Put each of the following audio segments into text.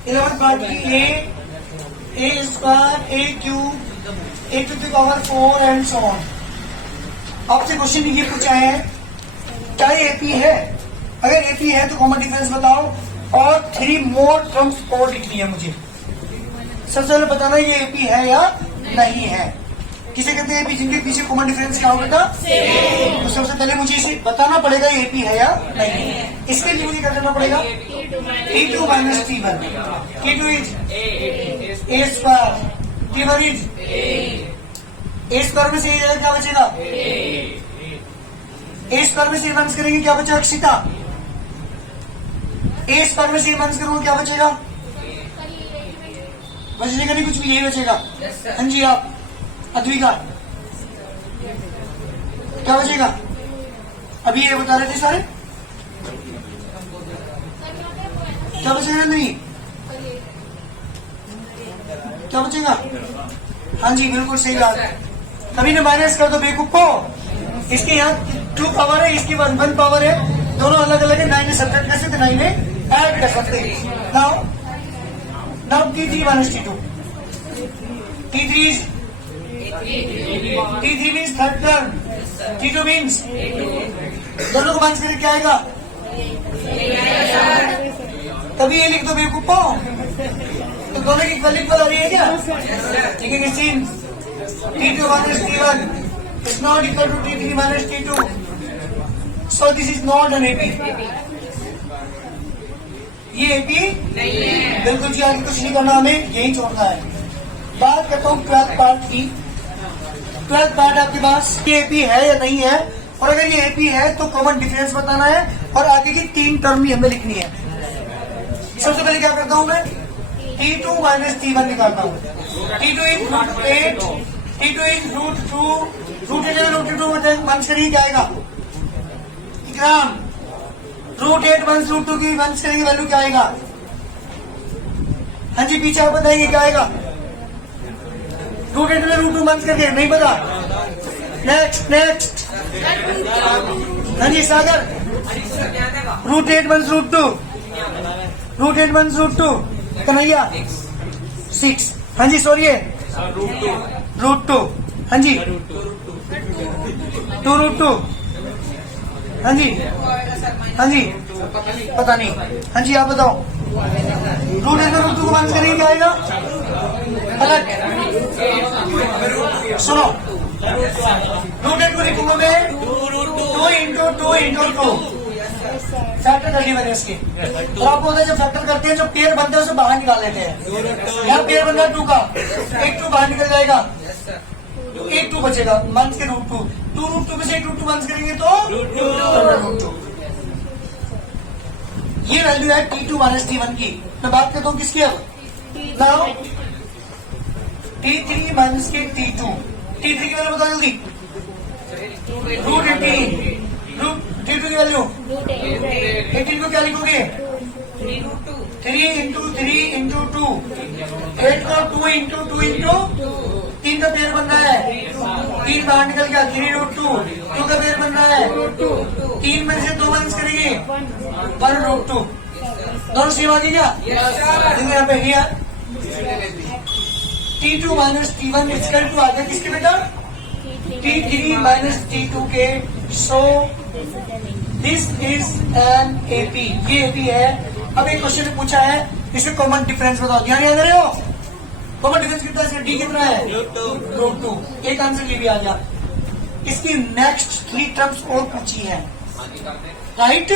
11th part की a square a cube a to the power 4 and so on. आपसे question ये पूछा है क्या एपी है, अगर एपी है तो कॉमन डिफरेंस बताओ और 3 मोर टर्म्स और लिखनी है मुझे। सबसे पहले बताना ये एपी है या नहीं है। किसे कहते हैं एपी? जिनके पीछे कॉमन डिफरेंस क्या हो बेटा? तो सबसे पहले मुझे इसे बताना पड़ेगा एपी है या नहीं है। इसके लिए मुझे क्या करना पड़ेगा? T2 minus T1। T2 is a square, T1 is a square में से ये क्या बचेगा? ए स्क्वायर में से माइनस करेंगे क्या बचेगा? अक्षिता, ए स्क्वायर में से माइनस करूंगा क्या बचेगा? बचेगा नहीं कुछ भी, यही बचेगा। हाँ जी आप अद्विका क्या बचेगा? अभी ये बता रहे थे सारे, क्या बचेगा? नहीं क्या बचेगा? हाँ जी बिल्कुल सही बात। कभी ने माइनस कर दो बेवकूफो। इसके यहाँ 2 पावर है, इसकी 1 पावर है, दोनों अलग अलग है। 9 ने सब्ट्रैक्ट कर सकते, 9 ने ऐड कर सकते। Now T3 minus T2, T3 is T3 means third term, T2 means दोनों को माइनस करके क्या आएगा? तभी ये लिख दो बेवकूफो। तो दोनों की इक्वल इक्वल आ रही है क्या? ठीक है, scenes T2 minus T1 is not equal to T3 minus T2, so this is not an AP। ये एपी नहीं है बिल्कुल जी। आगे कुछ नहीं करना, हमें यही छोड़ना है। बात करता हूँ 12th पार्ट की। 12th पार्ट आपके पास ये एपी है या नहीं है, और अगर ये एपी है तो कॉमन डिफरेंस बताना है और आगे की 3 टर्म भी हमें लिखनी है। सबसे पहले क्या करता हूँ मैं? T2 माइनस T1 निकालता हूँ। T2 इज √8, T2 इज √2 मतलब माइनस करिए क्या आएगा? ग्राम। √8 माइनस √2 की माइनस करेंगे वैल्यू क्या आएगा? हाँ जी पीछे आप बताएंगे क्या आएगा? √8 में √2 माइनस करके नहीं पता। नेक्स्ट हाँ जी सागर, √8 माइनस √2 कन्हैया 6। हाँ जी सॉरी √2 हाँ जी 2√2 हाँ जी पता नहीं। हाँ जी आप बताओ। √8 में √2 को माइनस करेंगे क्या आएगा? अलग सुनो, √8 को लिखूंगा मैं 2 into 2 फैक्टर कर मैंने इसके। और आपको होता है जब फैक्टर करते हैं जो पेयर बनता है उसे बाहर निकाल लेते हैं। यहाँ पेयर बन रहा है 2 का, एक 2 बाहर निकल जाएगा, एक 2 बचेगा माइनस के √2। 2√2 में से एक √2 माइनस करेंगे तो √2। ये वैल्यू है T2 माइनस T1 की। मैं बात करता हूँ किसकी अब? नाउ T3 माइनस के T2। T3 की वैल्यू बताओ जल्दी। √18। T2 की वैल्यू 18 को क्या लिखोगे? 3 into 3 into 2। 8 को 2 into 2 into 3 का पेयर बन रहा है, 3 बाहर निकल गया, 3√2। 2 का पेयर बन रहा है, 3 में से 2 माइनस करेंगे 1√2। दोनों सेम आ गई क्या? देखो यहाँ पे है T2 minus T1 equal to आ गया किसके बेटा? T3 माइनस T2 के। सो दिस इज एन एपी। ये एपी है। अब एक क्वेश्चन पूछा है, इसमें कॉमन डिफरेंस बताओ। ध्यान याद रहे हो? कॉमन डिफरेंस कितना है? डी कितना है? √2। एक आंसर ये भी आ गया। इसकी नेक्स्ट 3 टर्म्स और पूछी है, right?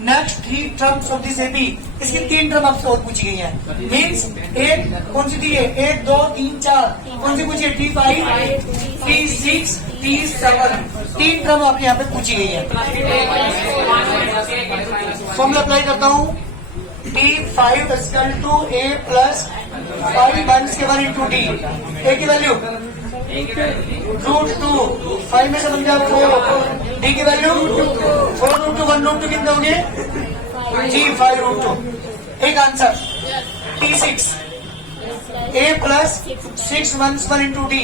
Next 3 terms of this AP, इसकी 3 टर्म आपसे और पूछी गई है। मीन्स एक कौन सी दी है? 1 2 3 4 कौन सी पूछी है? T5 T6 T7 3 टर्म आपके यहाँ पे पूछी गई है। फॉर्मूला अप्लाई करता हूँ। T5 equal to A plus 5 minus के 1 into D। A की वैल्यू √2, 5 में से बन गया 4। D की वैल्यू 4√2 1√2 कितने होंगे? जी 5√2। एक answer. T6 A plus 6 minus 1 into D।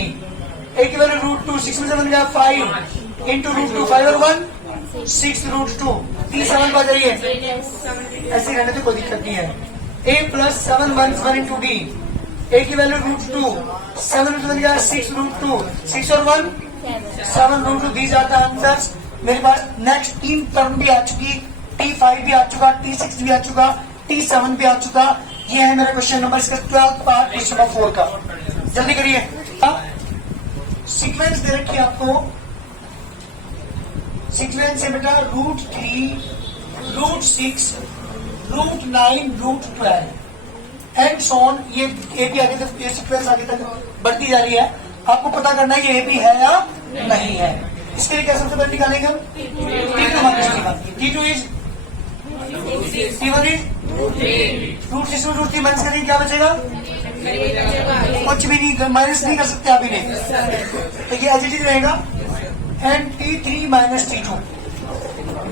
A की वैल्यू √2, 6 में से बन गया 5 into √2, 5 और 1 6√2। T7 बज रही है, ऐसे रहने तो कोई दिक्कत नहीं है। a plus 7 1 1 into D, a की वैल्यू √2, 7 बन गया 6 √2, 6 और 1 7 √2, दी जाता है आंसर। मेरे पास नेक्स्ट 3 टर्म भी आ चुकी, T5 भी आ चुका, T6 भी आ चुका, T7 भी आ चुका। ये है मेरा क्वेश्चन नंबर इसका 12th पार्ट क्वेश्चन नंबर 4 का। जल्दी करिए। सीक्वेंस दे रखी है आपको, सीक्वेंस है बेटा √3, √6, √9, √12 एंड सो ऑन। ये एपी आगे तक, ये सीक्वेंस आगे तक बढ़ती जा रही है। आपको पता करना है ये एपी है या नहीं है। इसके लिए क्या सबसे पहले निकालेंगे हम T2 minus T1। T2 is T1 is √6 में √3 माइनस करेंगे, क्या बचेगा? कुछ भी नहीं, माइनस नहीं कर सकते आप इन्हें, तो ये एज इट इज रहेगा। And T3 minus T2,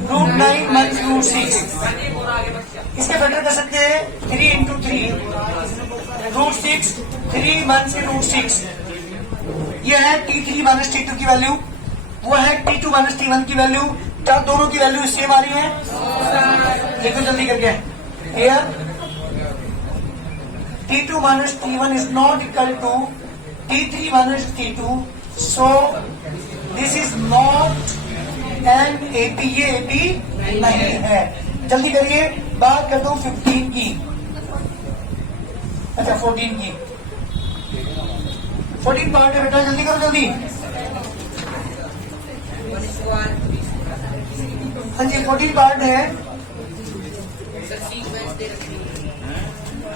√9 minus √6, इसके बेटर कर सकते हैं 3 इंटू 3, √6, 3 माइनस के √6, ये है T3 माइनस T2 की वैल्यू, वो है T2 माइनस T1 की वैल्यू। क्या दोनों की वैल्यू सेम आ रही है? देखो जल्दी करके, clear? T2 minus T1 is not equal to T3 minus T2, so this is not an AP, ये AP नहीं है। जल्दी करिए, बात कर दो 15 की, अच्छा 14 की, 14 पार्ट है बेटा, जल्दी करो जल्दी। हाँ जी 14 पार्ट है।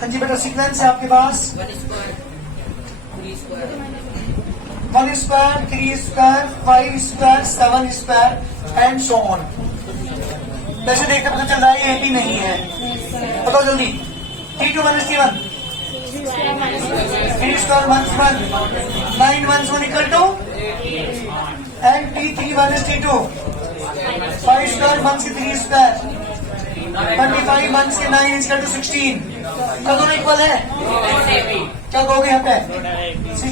हाँ जी बेटा सीक्वेंस है आपके पास 1 square, 3 square, 5 square, 7 square and so on. वैसे देखकर पता चल रहा है ये एपी नहीं है। बताओ जल्दी। T2 minus T1, 3 square minus 1, 9 minus 1 equal to, and T3 minus T2, 5 square minus 3 square, 25 minus के 9 इक्वल टू 16। क्या दोनों इक्वल है? क्या कहोगे यहाँ पे?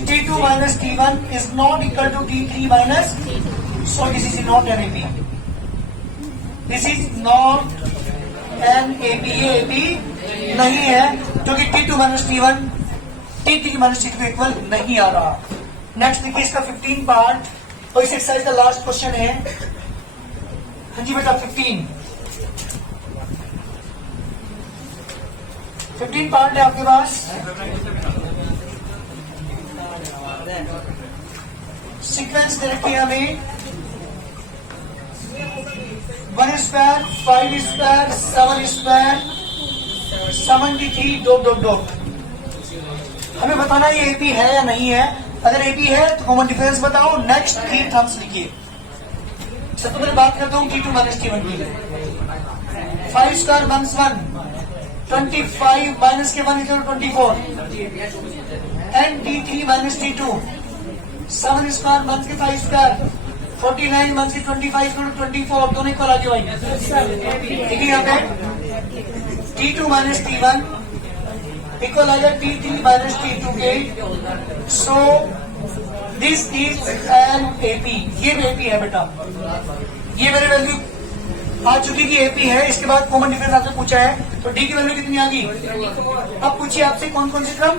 T2 minus T1 is not equal to T3 minus, so this is not an AP, this is not an AP, ये AP नहीं है क्योंकि T2 minus T1 T3 minus T2 equal नहीं आ रहा। नेक्स्ट देखिए इसका 15 पार्ट और इस एक्सरसाइज का लास्ट क्वेश्चन है। हाँ जी बेटा 15 पार्ट है आपके पास। सीक्वेंस दे रखी है हमें 1 square, 5 square, 7 square, 73 dot dot dot. हमें बताना ये एपी है या नहीं है। अगर एपी है तो कॉमन डिफरेंस बताओ, नेक्स्ट 3 टर्म्स लिखिए। सबसे पहले बात करता हूँ T2 माइनस T1 की। 5 स्क्वायर माइनस 1, 25 माइनस के 1 equal 24, and T3 minus T2, 7 square minus के 5 स्क्वायर, 49 माइनस के 25 इक्वल 24, दोनों इक्वल आ गए भाई। देखिए यहाँ पे T2 माइनस T1 इक्वल आ गया T3 माइनस T2 के, सो दिस इज एन एपी, ये एपी है बेटा। ये मेरे वैल्यू आ चुकी थी एपी है। इसके बाद कॉमन डिफरेंस आपसे पूछा है तो डी की वैल्यू कितनी आ गई। अब पूछिए आपसे कौन कौन से क्रम,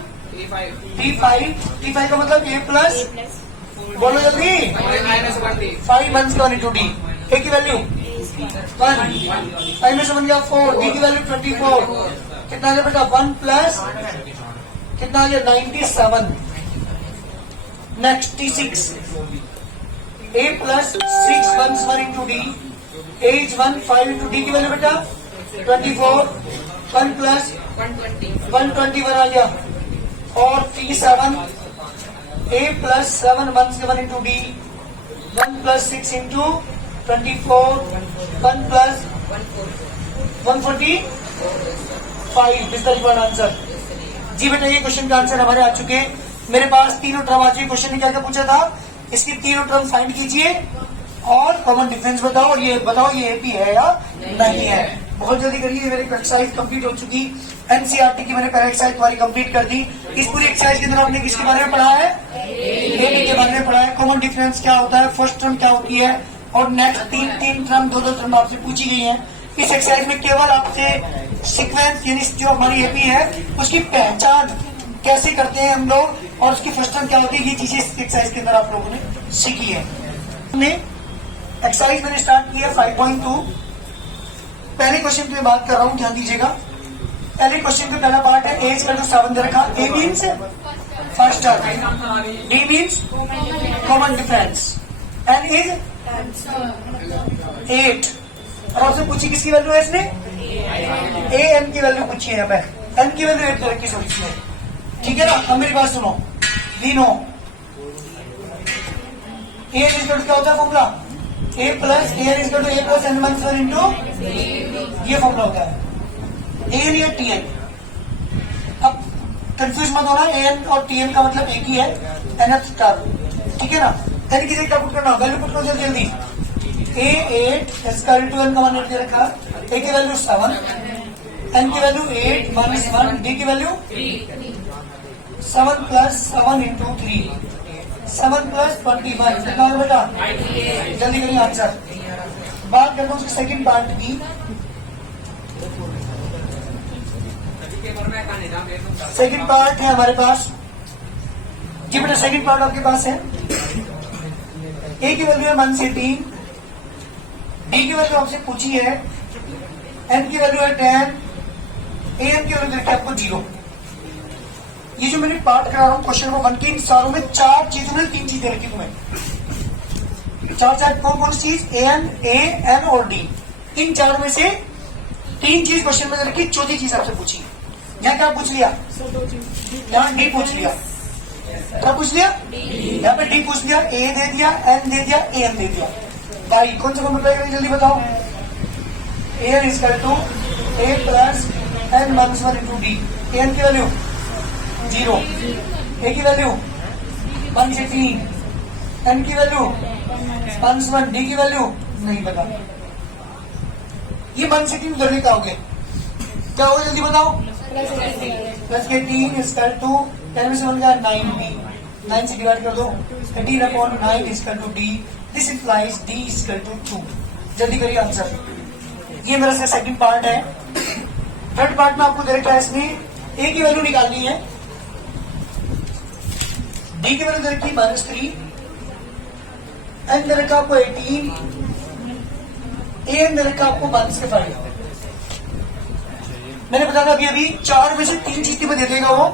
T5 का मतलब A प्लस, बोलो जल्दी, 5 मंथ्स का इंटू डी। ए की वैल्यू 1, 5 में से बन गया 4, डी की वैल्यू 24, कितना आ गया बेटा 1 प्लस कितना आ गया 97। Next T6, A plus 6 minus 1 into D, as 1 5 into D की वैल्यू बेटा 24, 1 प्लस 121 आ गया। और T7, A प्लस 7 मंथ्स के 1 into d, 1 plus 6 into 24, 1 plus 145, this the required answer. जी बेटा ये क्वेश्चन का आंसर हमारे आ चुके हैं। मेरे पास तीनों टर्म आ चुके। क्वेश्चन ने क्या क्या पूछा था, इसकी तीनों टर्म फाइंड कीजिए और कॉमन डिफरेंस बताओ और ये बताओ ये एपी है या नहीं है। बहुत जल्दी करिए, मेरी एक्सरसाइज कंप्लीट हो चुकी। एनसीईआरटी की मैंने पहले एक्सरसाइज तुम्हारी कंप्लीट कर दी। इस पूरी एक्सरसाइज के अंदर आपने किसके बारे में पढ़ा है, एपी के बारे में पढ़ा है। कॉमन डिफरेंस क्या होता है, फर्स्ट टर्म क्या होती है और नेक्स्ट तीन टर्म, दो टर्म आपसे पूछी गई है। इस एक्सरसाइज में केवल आपसे सीक्वेंस यानी जो हमारी एपी है उसकी पहचान कैसे करते हैं हम लोग और उसकी फर्स्ट टर्म क्या होती है, ये चीजें एक्सरसाइज के अंदर आप लोगों ने सीखी है। हमने एक्सरसाइज मैंने स्टार्ट किया 5.2। पहले क्वेश्चन की मैं बात कर रहा हूं, ध्यान दीजिएगा। पहले क्वेश्चन का पहला पार्ट है ए इक्वल टू 7 दे रखा। A means first term, d means common difference, n is 8। और आपसे पूछी किसकी वैल्यू है इसने, ए एन की वैल्यू पूछी है। यहाँ पे एन की वैल्यू 8 दे रखी सॉरी इसमें, ठीक है ना। अब मेरी बात सुनो, we know A is equal to क्या होता है formula, A plus A N is equal to A plus N minus 1 into, ये फॉर्मूला होता है ए एन या टी एन। अब कंफ्यूज मत होना, ए एन और टी एन का मतलब एक ही है, एनथ टर्म, ठीक है ना। एन की जगह पुट करना, वैल्यू पुट करो जल्दी जल्दी। ए 8 इसका टू एन का मान 8 दे रखा, ए की वैल्यू 7, एन की वैल्यू 8 माइनस 1, डी की वैल्यू 7 प्लस 7 इंटू 3, 7 प्लस 21 कितना है बेटा, जल्दी करिए आंसर। बात करता हूँ उसके सेकंड पार्ट की। सेकंड पार्ट है हमारे पास, जी बेटा सेकंड पार्ट आपके पास है। ए की वैल्यू है 1 से 3, डी की वैल्यू आपसे पूछी है, एन की वैल्यू है 10, ए एन की वैल्यू देखिए आपको 0। ये जो मैंने पार्ट करा रहा हूँ क्वेश्चन नंबर 1 के, इन सारों में 4 चीजों में 3 चीजें रखी तुम्हें। 4 कौन कौन सी चीज, ए एन और डी। इन 4 में से 3 चीज क्वेश्चन में रखी, चौथी चीज आपसे पूछी। यहाँ क्या पूछ लिया, यहाँ डी पूछ लिया, क्या पूछ लिया, यहाँ पे डी पूछ लिया, ए दे दिया, एन दे दिया, ए एन दे दिया। भाई कौन सा फॉर्मूला करेंगे जल्दी बताओ। A N is equal to A plus N minus 1 into d. A N की वैल्यू 0, ए की वैल्यू 1 से 3, एन की वैल्यू 1 से 1, डी की वैल्यू नहीं पता। ये 1 से 3 उधर का हो गया, क्या होगा जल्दी बताओ। प्लस के 3 इज इक्वल टू 10 में से 1 का 9डी, 9 से डिवाइड कर दो, 18/9 is equal to D. This implies D is equal to 2। जल्दी करिए आंसर। ये मेरा सेकंड पार्ट है। थर्ड पार्ट में आपको दे रखा है इसमें ए की वैल्यू निकालनी है, डी की वैल्यू दे रखी -3, एन दे रखा आपको 18, ए एन दे रखा आपको -5। मैंने बताया अभी अभी 4 में से 3 चीजें में दे देगा वो,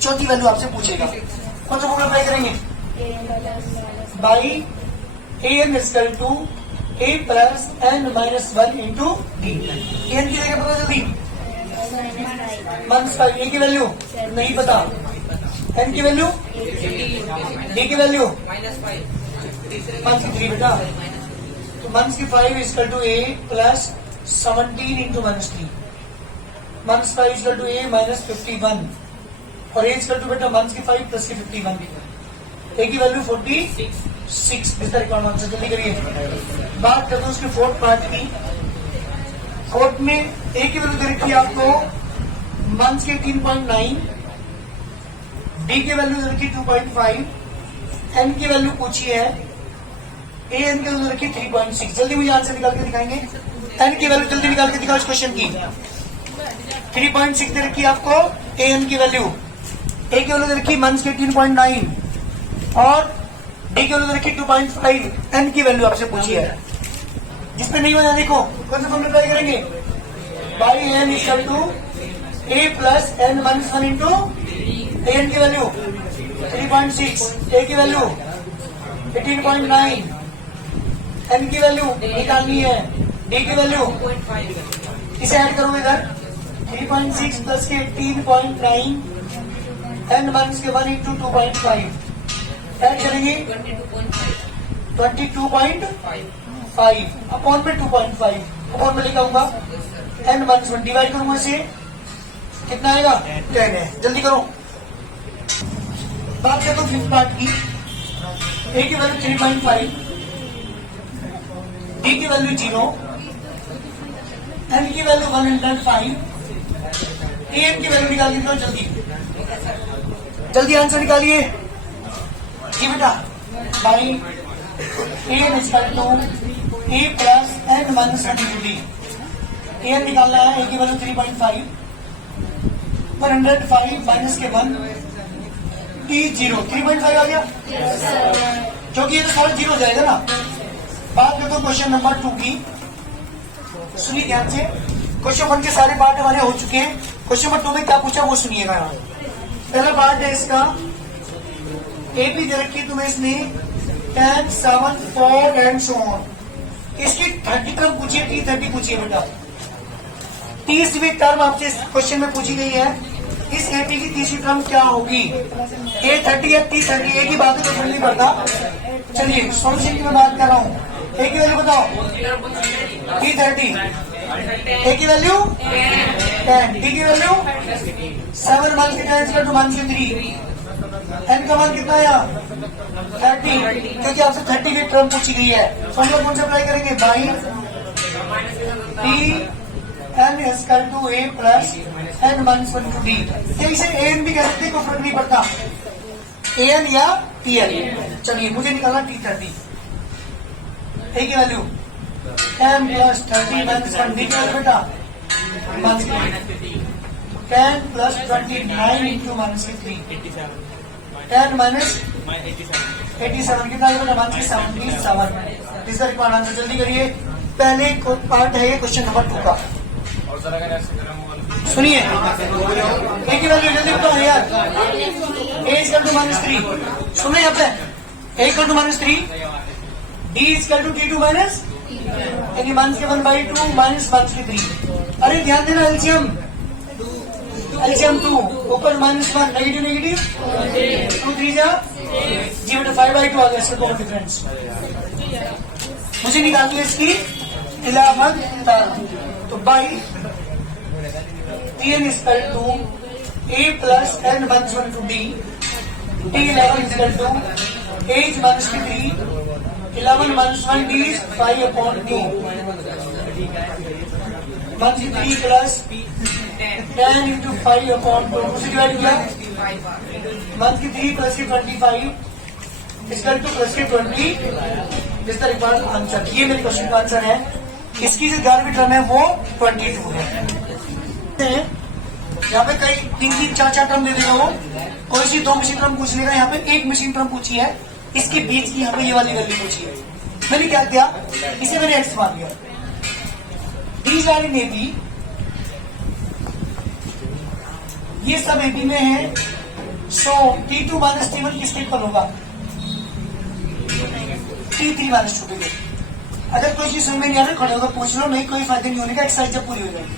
चौथी वैल्यू आपसे पूछेगा। कौन सा फॉर्मूला अप्लाई करेंगे, by A N equal to A plus N minus 1 into D. N की जगह पता जल्दी, -5, ए की वैल्यू नहीं पता, एन की वैल्यू, डी की वैल्यू -3 बेटा। तो -5 equal to A plus 17 into -3, -5 equal to A minus 51 और ए इक्वल टू बेटा -5 प्लस 51, ए की वैल्यू 46 रिकॉर्ड आंसर। जल्दी करिए। बात करते हैं उसके फोर्थ पार्ट की। फोर्थ में ए की वैल्यू दे रखी है आपको 1 के 3.9, डी की वैल्यू दे रखी 2.5, एन की वैल्यू पूछी है, ए एन की वैल्यू दे रखी 3.6। जल्दी मुझे आंसर निकाल के दिखाएंगे, एन की वैल्यू जल्दी निकाल के दिखाओ इस क्वेश्चन की। 3.6 दे रखी है आपको ए एन की वैल्यू, ए की वैल्यू दे रखी 1 के 3.9 और डी की वैल्यू रखी 2.5, एन की वैल्यू आपसे पूछी है। जिसपे नहीं बना देखो कौन सा फॉर्मूला अप्लाई करेंगे, by N equal to A plus N minus 1 into A N की वैल्यू 3.6, ए की वैल्यू 18.9, एन की वैल्यू निकालनी है, डी की वैल्यू इसे ऐड करो इधर 3.6 प्लस के 18.9, एन माइनस के 1 इंटू 2.5 ऐड करेंगे 22.5 अपॉन में 2.5 अपॉन में लिखाऊंगा एन माइनस 1 डिवाइड करूंगा इसे, कितना आएगा 10 है। जल्दी करो। बात करते हो फिफ्थ पार्ट की। ए की वैल्यू 3.5, डी की वैल्यू 0, एन की वैल्यू 105, ए एन की वैल्यू निकाल दो जल्दी जल्दी आंसर निकालिए जी बेटा। By A equal to A plus N minus 1 into D. N निकालना है, ए की वैल्यू 3.5 105 माइनस के 1 टी 0 3.5 आ गया, क्योंकि ये तो सारा जीरो जाएगा ना। बात करते हो क्वेश्चन नंबर 2 की, सुनिए ध्यान से। क्वेश्चन 1 के सारे पार्ट हमारे हो चुके हैं। क्वेश्चन नंबर 2 में क्या पूछा वो सुनिएगा। यहाँ पहला पार्ट है इसका, एपी दे रखी है तुम्हें इसने 10, 7, 4 एंड सो ऑन। इसकी 30 टर्म पूछिए, T30 पूछिए बेटा। 30वीं टर्म आपसे इस क्वेश्चन में पूछी गई है, इस एपी की 30वीं टर्म क्या होगी। A30 या T30, ए की बात तो फर्क नहीं पड़ता। चलिए सॉल्यूशन की मैं बात कर रहा हूँ। ए की वैल्यू बताओ, T30, ए की वैल्यू 10, टी की वैल्यू 7 मान के 10 टू मान के 3, एन का मान कितना है यहाँ 30, क्योंकि आपसे 30 की टर्म पूछी गई है। तो हम लोग कौन से अप्लाई करेंगे, by T N equal to A plus N minus 1 to D. इसे ए एन भी कह सकते, कोई फर्क नहीं पड़ता, ए एन या टी एन। चलिए मुझे निकालना T30, ए की वैल्यू 10 प्लस 30 माइनस 1 डी की वैल्यू बेटा 10 प्लस 29 इंटू माइनस 3, 10 माइनस 87 कितना है बेटा 77। इसका रिक्वायर्ड आंसर जल्दी करिए। पहले पार्ट है ये क्वेश्चन नंबर 2 का, सुनिए। ए की वैल्यू जल्दी बताओ यार, ए इक्वल टू -3, सुनो यहाँ पे, a equal to -3, d equal to T2 minus, यानी माइनस के 1/2 माइनस 3। अरे ध्यान देना, एलसीएम 2 ऊपर -1 नेगेटिव नेगेटिव 2 3 जा जी बेटा 5/2 आ गया इसका कॉमन डिफरेंस। मुझे निकालनी है इसकी 11 टर्म, तो by Tn equal to a plus n minus 1 to d, T11 equal to h minus 3, 11 minus 1 d 5/2 minus 3 plus 10 into 5/2 उसे डिवाइड किया minus 3 plus 25 equal to plus 20 इस तरह का आंसर। ये मेरे क्वेश्चन का आंसर है। इसकी जो 11वीं टर्म है वो 22 है। यहाँ पे कई 3 4 टर्म दे देगा वो, कोई सी 2 मशीन टर्म पूछ लेगा। यहाँ पे 1 मशीन टर्म पूछी है, इसके बीच की यहाँ पे ये वाली वैल्यू पूछी है। मैंने क्या किया, इसे मैंने एक्स मान लिया। बीच वाली ने भी ये सब एपी में है, सो T2 माइनस T1 किसके इक्वल होगा, T3 माइनस 2 के। अगर कोई चीज समझ में नहीं आ रहा खड़े होकर पूछ लो, नहीं कोई फायदा नहीं होने का, एक्सरसाइज जब पूरी हो जाएगी।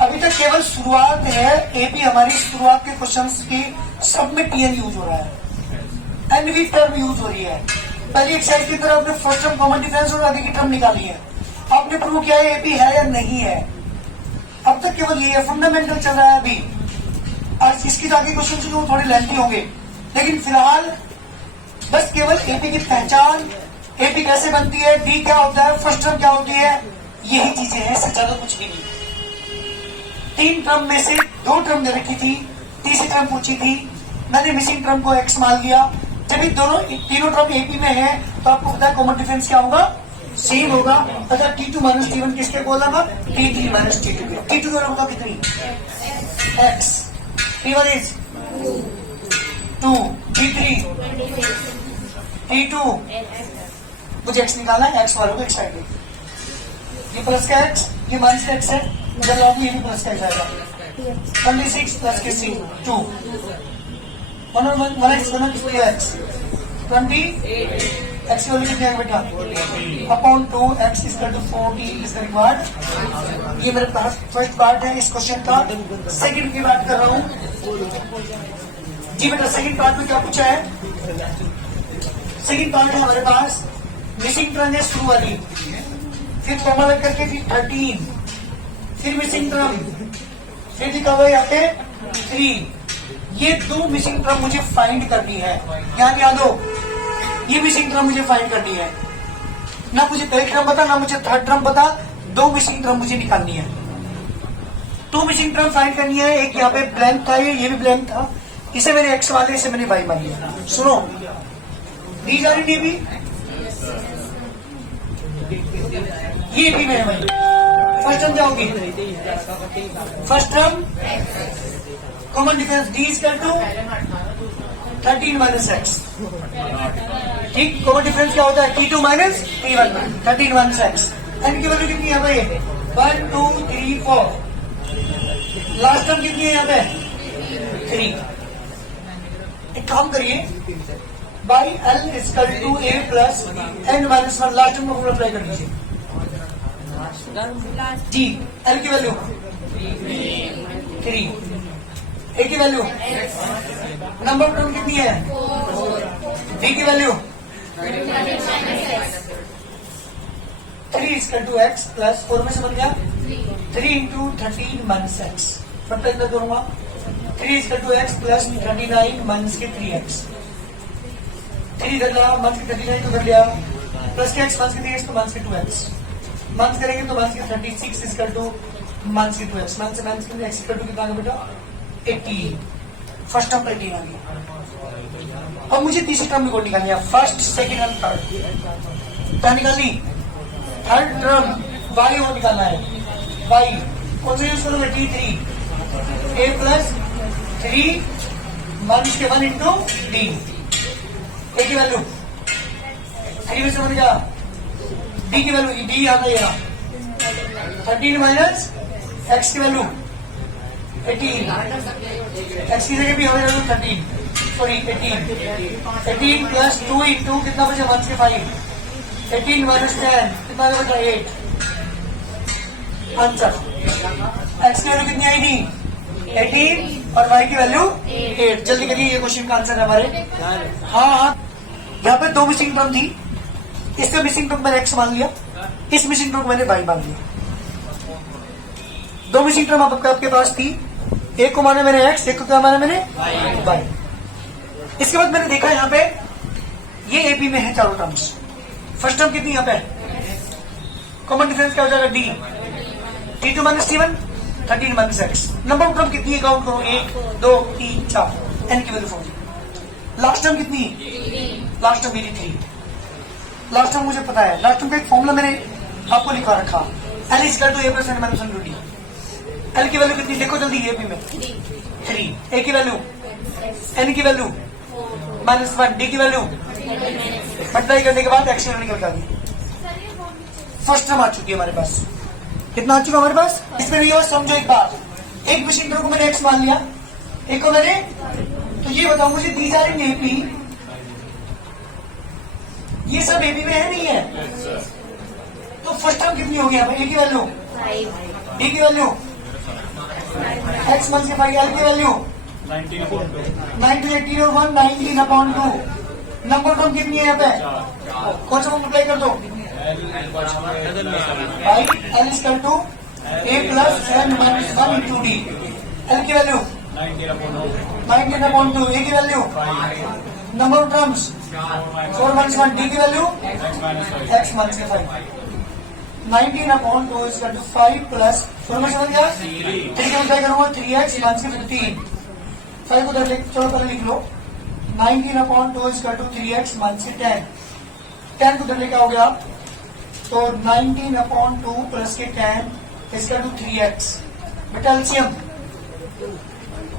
अभी तक केवल शुरुआत है, एपी हमारी शुरुआत के क्वेश्चंस की सब में टीएन यूज हो रहा है, एनवी टर्म यूज हो रही है। पहली एक्सरसाइज की तरह आपने फर्स्ट टर्म कॉमन डिफरेंस और आगे की टर्म निकाली है, आपने प्रूव किया है एपी है या नहीं है। अब तक केवल ये फंडामेंटल चल रहा है अभी, आज इसकी तो आगे क्वेश्चन जो थोड़े लेंथी होंगे, लेकिन फिलहाल बस केवल एपी की पहचान, एपी कैसे बनती है, डी क्या होता है, फर्स्ट टर्म क्या होती है, यही चीजें हैं, इससे ज्यादा कुछ भी नहीं। 3 टर्म में से 2 टर्म दे रखी थी, तीसरी टर्म पूछी थी, मैंने मिसिंग टर्म को एक्स मान लिया। जब ये तीनों टर्म एपी में है तो आपको पता है कॉमन डिफरेंस क्या होगा, सेम होगा। अगर T2 माइनस T1 किसके बोला था, T3 माइनस T2 के। T2 का होगा कितनी, x, T1 is 2, T3 T2, मुझे एक्स निकालना है, एक्स वालों को एक साइड, ये प्लस का एक्स, ये माइनस का एक्स है, इधर लाओगे ये भी प्लस का एक्स आएगा। 26 प्लस के 2, 1 और 1 एक्स बना 2x, 20 एक्स की वैल्यू कितनी है बेटा, upon 2 x equal to 40 is the required. ये मेरे पास फर्स्ट पार्ट है इस क्वेश्चन का। सेकंड की बात कर रहा हूँ जी बेटा, सेकंड पार्ट में क्या पूछा है, सेकंड पार्ट है हमारे पास मिसिंग टर्म है शुरू वाली, फिर कॉमा लग करके फिर 13, फिर मिसिंग टर्म, फिर लिखा हुआ है यहाँ पे 3। ये 2 मिसिंग टर्म मुझे फाइंड करनी है, ध्यान याद हो, ये मिसिंग टर्म मुझे फाइंड करनी है। ना मुझे पहली टर्म पता, ना मुझे थर्ड टर्म पता, 2 मिसिंग टर्म मुझे निकालनी है। 2 मिसिंग टर्म फाइंड करनी है। एक यहाँ पे ब्लैंक था, ये भी ब्लैंक था, इसे मैंने एक्स मान लिया, इसे मैंने वाई मान लिया। सुनो, दी जा रही भी ये भी मैंने फर्स्ट टर्म क्या होगी? First term common difference D equal to 13 minus X. ठीक, कॉमन डिफरेंस क्या होता है? T2 minus T1, 13 minus X. N की वैल्यू कितनी है भाई? 1 2 3 4। लास्ट टर्म कितनी है यहाँ पे? 3। एक काम करिए, by L equal to A plus N minus 1। Last term को पूरा अप्लाई कर दीजिए जी। एल की वैल्यू 3, ए की वैल्यू, नंबर ऑफ टर्म कितनी है? डी की value 3 equal to X plus 4 में समझ गया 3 इंटू 13 माइनस एक्स। फटाफट कर करूंगा 3 equal to X plus 39 minus के 3x। 3 इधर ला, माइनस के 39 तो कर लिया, प्लस के एक्स माइनस के 3x तो माइनस के 2x। माइनस करेंगे तो माइनस के 36 इक्वल टू माइनस के 2x। माइनस से माइनस के एक्स इक्वल टू कितना आ गया बेटा? 18। फर्स्ट टर्म 18 आ गया। अब मुझे तीसरी टर्म को निकालनी है, फर्स्ट सेकेंड एंड थर्ड। क्या निकालनी? थर्ड टर्म वाई को निकालना है। वाई कौन सा यूज करूंगा? T3 ए प्लस 3 माइनस के 1 इंटू डी। ए की वैल्यू 3 में समझ गया, डी की वैल्यू डी आ गई 13 माइनस एक्स की वैल्यू 18। एक्स की जगह भी हमें वैल्यू 13, सॉरी 18 प्लस 2 इंटू कितना बचा? 1 के 5। 18 माइनस 10 कितना बचा? 8। आंसर एक्स की वैल्यू कितनी आई थी? 18 और वाई की वैल्यू 8। जल्दी करिए, ये क्वेश्चन का आंसर है हमारे। हाँ, यहाँ पे 2 मिसिंग टर्म थी, इससे मिसिंग टर्म मैंने एक्स मान लिया, इस मिसिंग टर्म को मैंने वाई मान लिया। 2 मिसिंग टर्म आपके पास थी, एक को माने मैंने एक्स, एक को क्या माना मैंने? वाई। इसके बाद मैंने देखा यहाँ पे ये एपी में है चारों टर्म्स। फर्स्ट टर्म कितनी यहाँ पे? कॉमन डिफरेंस क्या हो जाएगा? D. T2 minus T1, 13 minus x. Number of term कितनी है? काउंट करो, 1 2 3 4। एन की वैल्यू 4। लास्ट टर्म कितनी? लास्ट टर्म मेरी 3। लास्ट टर्म मुझे पता है, लास्ट टर्म का एक फॉर्मूला मैंने आपको लिखा रखा, L equal to A plus N minus 1 D. L की वैल्यू कितनी? देखो जल्दी, ए पी में 3। ए की वैल्यू, एन की वैल्यू माइनस 1, डी की वैल्यू मल्टीप्लाई करने के बाद एक्स की वैल्यू निकल गई। फर्स्ट टर्म आ चुकी है हमारे पास। कितना आ चुका हमारे पास? इसमें भी और समझो एक बात, एक मिसिंग टर्म को मैंने एक्स मान लिया, एक को मैंने, तो ये बताओ मुझे दी जा रही एपी, ये सब एपी में है नहीं है? तो फर्स्ट टर्म कितनी होगी? ए की वैल्यू, डी की वैल्यू, एक्स माइनस 5, एल की वैल्यू 19 और 1 19/2। नंबर टर्म कितनी है यहाँ पे? कौन सा मल्टीप्लाई कर दो? By L equal to A plus N minus 1 into D. L की वैल्यू 19/2। ए की value, number of terms 4 minus 1, D की value x minus 5। 19/2 equal to 5 plus 4 में समझ गया? 3 का मल्टीप्लाई करूंगा 3x माइनस 15। 5 को चलो पहले लिख लो, 19/2 इक्वल टू 3x माइनस 10। 10 को उधर लेके आओगे आप, तो 19/2 प्लस के 10 इसका टू 3x। बेटा एलसीएम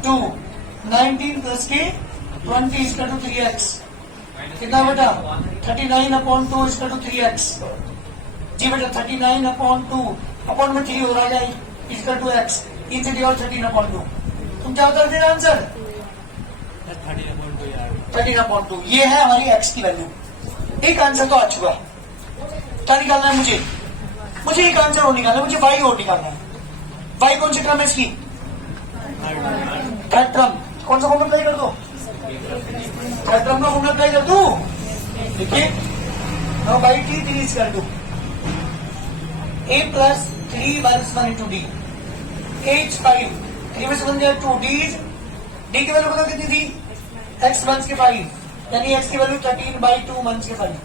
2, 19 प्लस के 20 इसका टू 3x। कितना बेटा? 39/2 इसका टू 3x। जी बेटा 39/2 अपॉन में 3 हो रहा है इसका 2x। 3 से डिवाइड 13/2। तुम क्या कर देना आंसर? 13/2। ये है हमारी x की वैल्यू। एक आंसर तो आ चुका। क्या निकालना है मुझे? मुझे एक आंसर और निकालना है, मुझे y और निकालना है। y कौन सी टर्म है इसकी? Third term. कौन सा फॉर्मूला अप्लाई कर दो? थर्ड टर्म का फॉर्मूला अप्लाई कर दो। देखिए नाउ बाई टी 3 इज कर दो a plus 3 minus 1 into D. h 5, 3 में से बन गया 2। डी की वैल्यू पता कितनी थी? x माइनस के 5, यानी x की वैल्यू 13/2 माइनस के 5।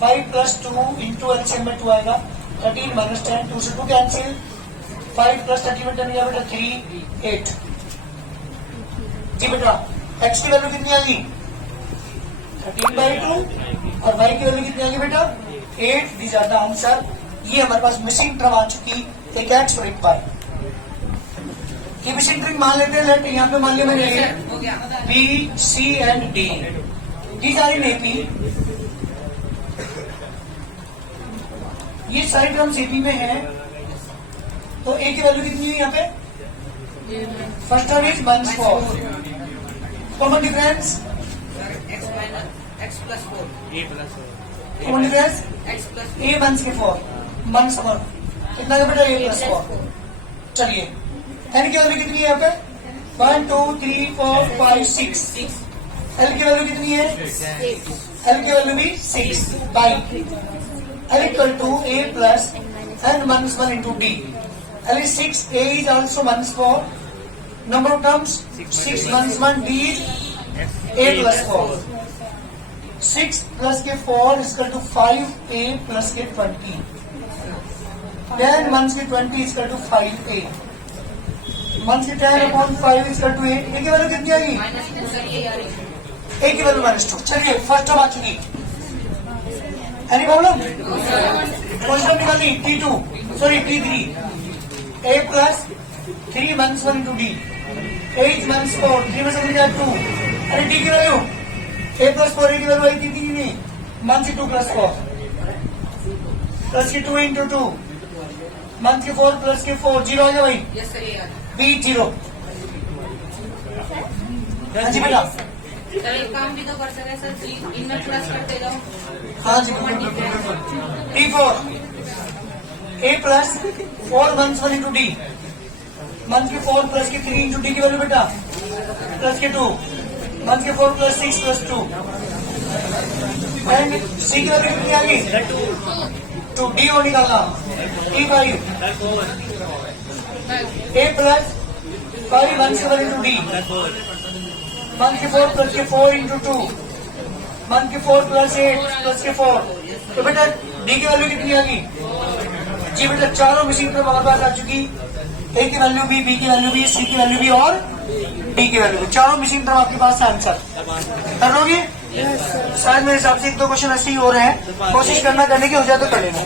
5 प्लस 2 इंटू एलसीएम में 2 आएगा, 13 माइनस 10, 2 से 2 कैंसिल, 5 प्लस 13 में 10 गया बेटा 3 8। जी बेटा x की वैल्यू कितनी आएगी? 13/2 और y की वैल्यू कितनी आएगी बेटा? 8। This are the answer. ये हमारे पास मिसिंग टर्म आ चुकी, एक एक्स और एक वाई। ये मिसिंग टर्म मान लेते हैं, लेट यहाँ पे मान लिया मैंने B C and D, these are in AP. ये सारी टर्म्स एपी में है, तो ए की वैल्यू कितनी है यहाँ पे? First term is 1/4, common difference x plus 4 common difference x plus ए 1/4 1/4 कितना का बेटा? ए प्लस 4। चलिए एन की वैल्यू कितनी है यहाँ पे? 1 2 3 4 5 6। एल की वैल्यू कितनी है? एल की वैल्यू भी 6 by L equal to A plus N 1 into D. L is 6, A is also 1/4, number of terms 6 1 D is A plus 4। 6 plus के 4 इक्वल टू 5 ए प्लस के 20, 10 1 के 20 इक्वल टू 5 ए, 1 के 10 upon 5 equal to 8। ए की value कितनी आ गई? ए की value -2। चलिए first term आ चुकी, एनी प्रॉब्लम? क्वेश्चन निकालनी T2 सॉरी T3, ए प्लस 3 1 इंटू डी, 8 1/4, 3 में से 2। अरे डी की वैल्यू ए प्लस 4, ए की वैल्यू आई थी नहीं, 1 से 2 प्लस 4 प्लस के 2 इंटू 2, 1 के 4 प्लस के 4, 0 आ गया भाई, yes sir ये बी 0। हाँ जी बेटा, सर एक काम भी तो कर सकते हैं सर, इनमें प्लस करते जाओ। हाँ जी T4, ए प्लस 4 1 इंटू डी, 1 के 4 प्लस के 3 इंटू डी की वैल्यू बेटा प्लस के 2, 1 के 4 प्लस 6 प्लस 2, एंड सी की वैल्यू कितनी आ गई? 2 डी को निकालना, T5, ए प्लस 5 1 इंटू डी, 1 के 4 प्लस के 4 इंटू 2, 1 के 4 प्लस 8 प्लस के 4। तो बेटा डी की वैल्यू कितनी आ गई? जी बेटा चारों मिसिंग टर्म हमारे पास आ चुकी, ए की वैल्यू भी, बी की वैल्यू भी, सी की वैल्यू भी और डी की वैल्यू भी, चारों मिसिंग टर्म आपके पास आंसर कर लोगे? शायद मेरे हिसाब से 1 2 क्वेश्चन ऐसे ही हो रहे हैं, कोशिश करना करने की हो जाए तो कर लेना।